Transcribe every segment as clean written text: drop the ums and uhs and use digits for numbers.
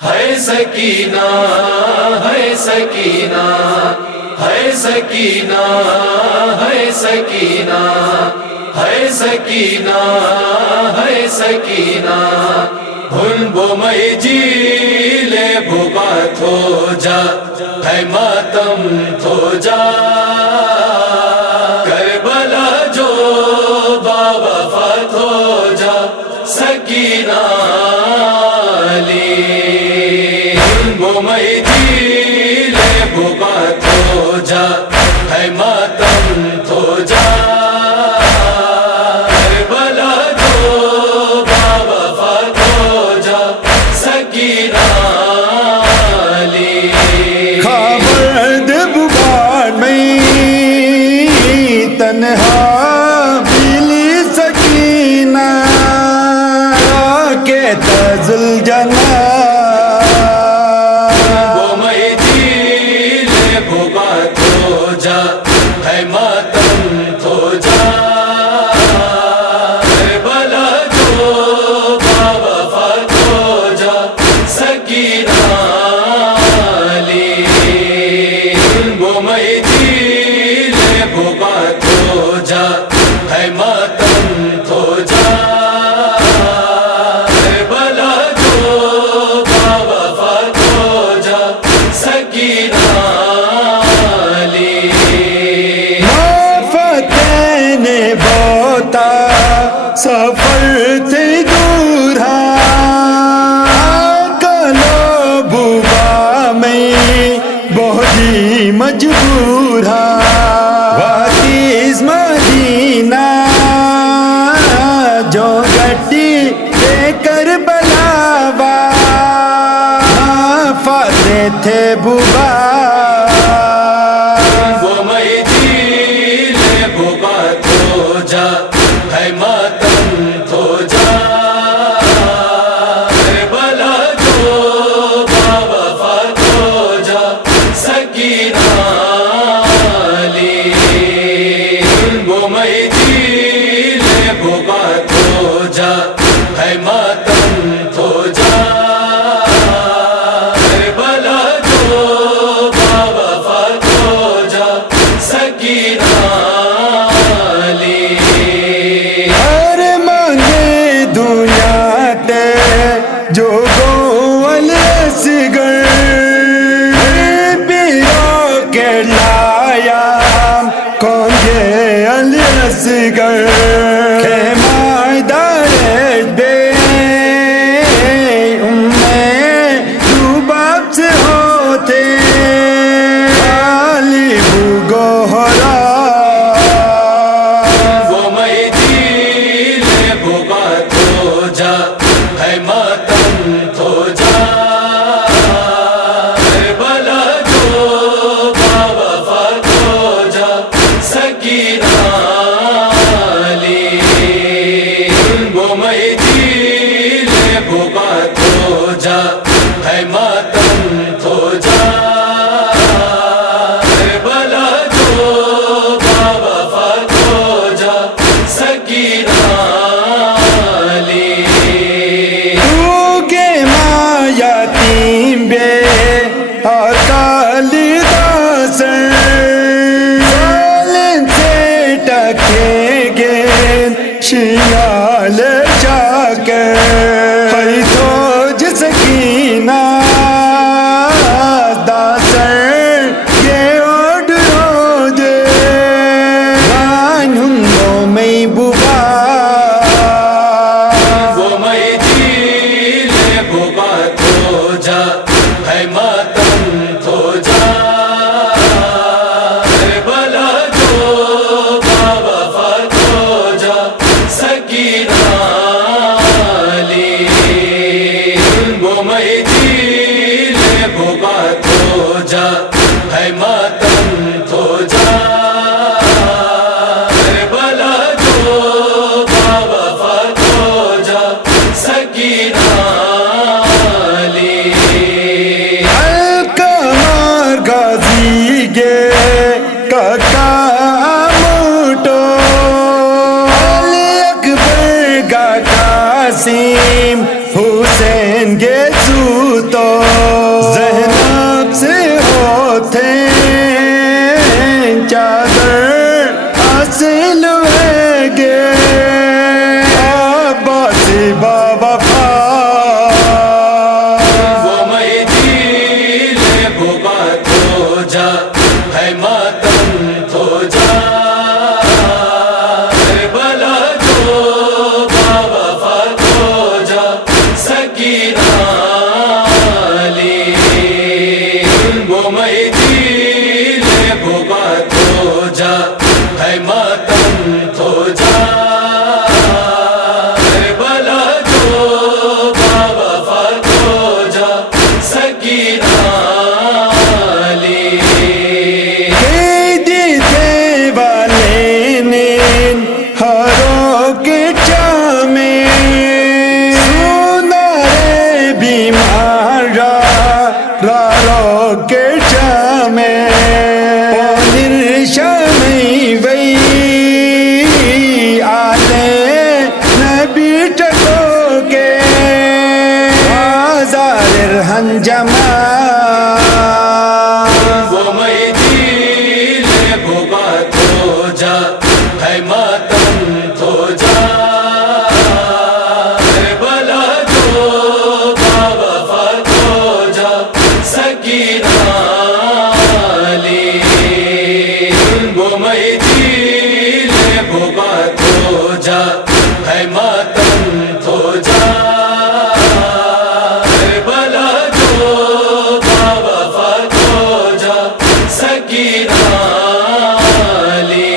ہے سکینہ ہے سکینہ ہے سکینہ ہے سکینہ ہے سکینہ ہے سکینہ بھن بو میں جیلے بھوبا تھو جا ہے ماتم تھو جا کربلا جو باوفا تھو جا سکینہ میں جیلے بھوبا تھو جا ہے ماتم تھو جا کربلا جو باوفا تھو جا سکینہ خابرد ببار میں تنہا بلی سکینہ کے تزل جنا ہے ماتم تھو جا کربلا جو باوفا تھو جا سکینہ وہ میں جیلے بھوبا تھو جا ہے ماتم تھو جا کربلا جو باوفا تھو جا سکینہ سفر تھے دور کلو بوبا میں بہت ہی مجبور واقعی مدینہ جو گٹی دے کر بلاوا فاتح تھے بوبا وہ میں جیلے بھوبا تھو جا ہے ماتم تھو جا کربلا جو باوفا تھو جا سکینہ وہ میں جیلے بھوبا تھو جا ہے ماتم تھو جا کربلا جو باوفا تھو جا سکینہ جو گول سگر پیرو کے لایا کون گے الاسگر خیمہ دار بے امیں دو باپ سے ہوتے علی بگوہرا وہ میں جیلے بھوبا تھو جا ہے ماتم تھو جا کربلا جو باوفا تھو جا سکینہ وہ میں جیلے بھوبا تھو جا ہے ماتم تھو جا کربلا جو باوفا تھو جا سکینہ شیال جا کر ہے تو سکینہ داسر یہ اوڈرو دے ہنگو میں بوبا وہ میں جیلے بھوبا تھو جا ہے ماتم تھو جا کربلا جو باوفا تھو جا سکینہ وہ میں جیلے بھوبا تھو جا ہے ماتم تھو جا کربلا جو باوفا تھو جا سکینہ القمر غازی گے کاکا موٹو علی اکبر کا قاسم حسین گے سوتو میں دل بات ہو جا ہے ماتم تو جا بلا جو باوفا تو جا سکینہ علی دیتے والے نے ہروں کے چامے سونا رے بیمار راروں کے چامے پونر شمی وی آلے نبی ٹکو کے آزار ہنجمہ وہ میں دل بات ہو جا ہے ماتم تو جا بلا جو باوفا تو جا سکینہ علی وہ میں دل بات ہو جا ہے ماتم تو جا بلا جو باوفا تو جا سکینہ علی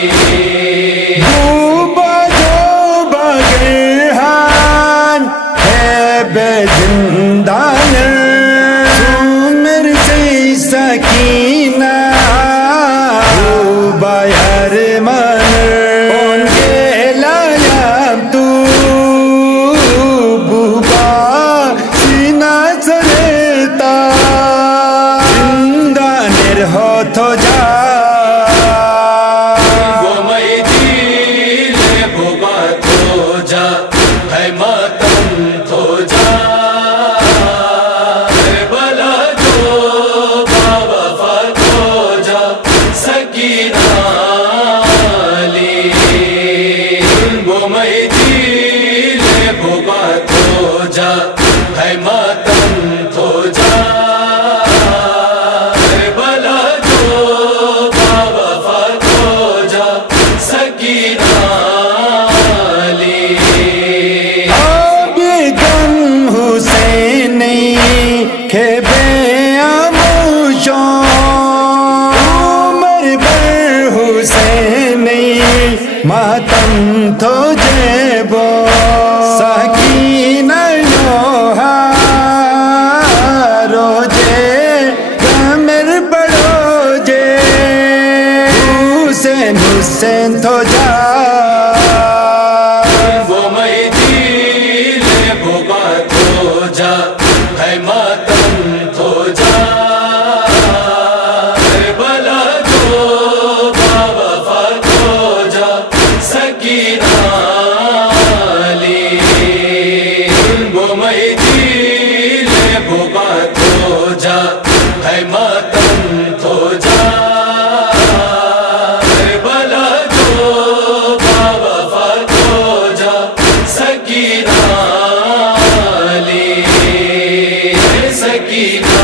ڈوبا جو بگرہان ہے بے زندان سومر سے سکینہ ڈوبا یار من ان کے لائم تو بوبا سینہ سرتا زندہ نر ہو تو جا وہ میں دل بات ہو جا ہے ماتم تو جا بلا جو باوفا تو جا سکینہ علی وہ میں دل بات ہو جا ہے ماتم تو جا بلا جو باوفا تو جا سکینہ علی اب غم حسینی کے بے آموشوں عمر بر حسینی ماتم تو جیبو سکینہ نوحہ روجے غمر بڑو جے حسین حسین تو جا وہ میں دل بات ہو جا ہے ماتم تو جا بلا جو باوفا تو جا سکینہ علی وہ میں دل بات ہو جا ہے ماتم تو جا بلا جو باوفا تو جا سکینہ علی سکینہ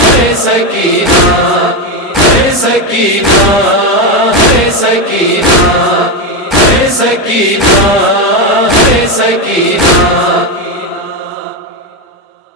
ہے سکینہ ہے سکینہ ہے سکینہ ہے سکینہ ہے سکینہ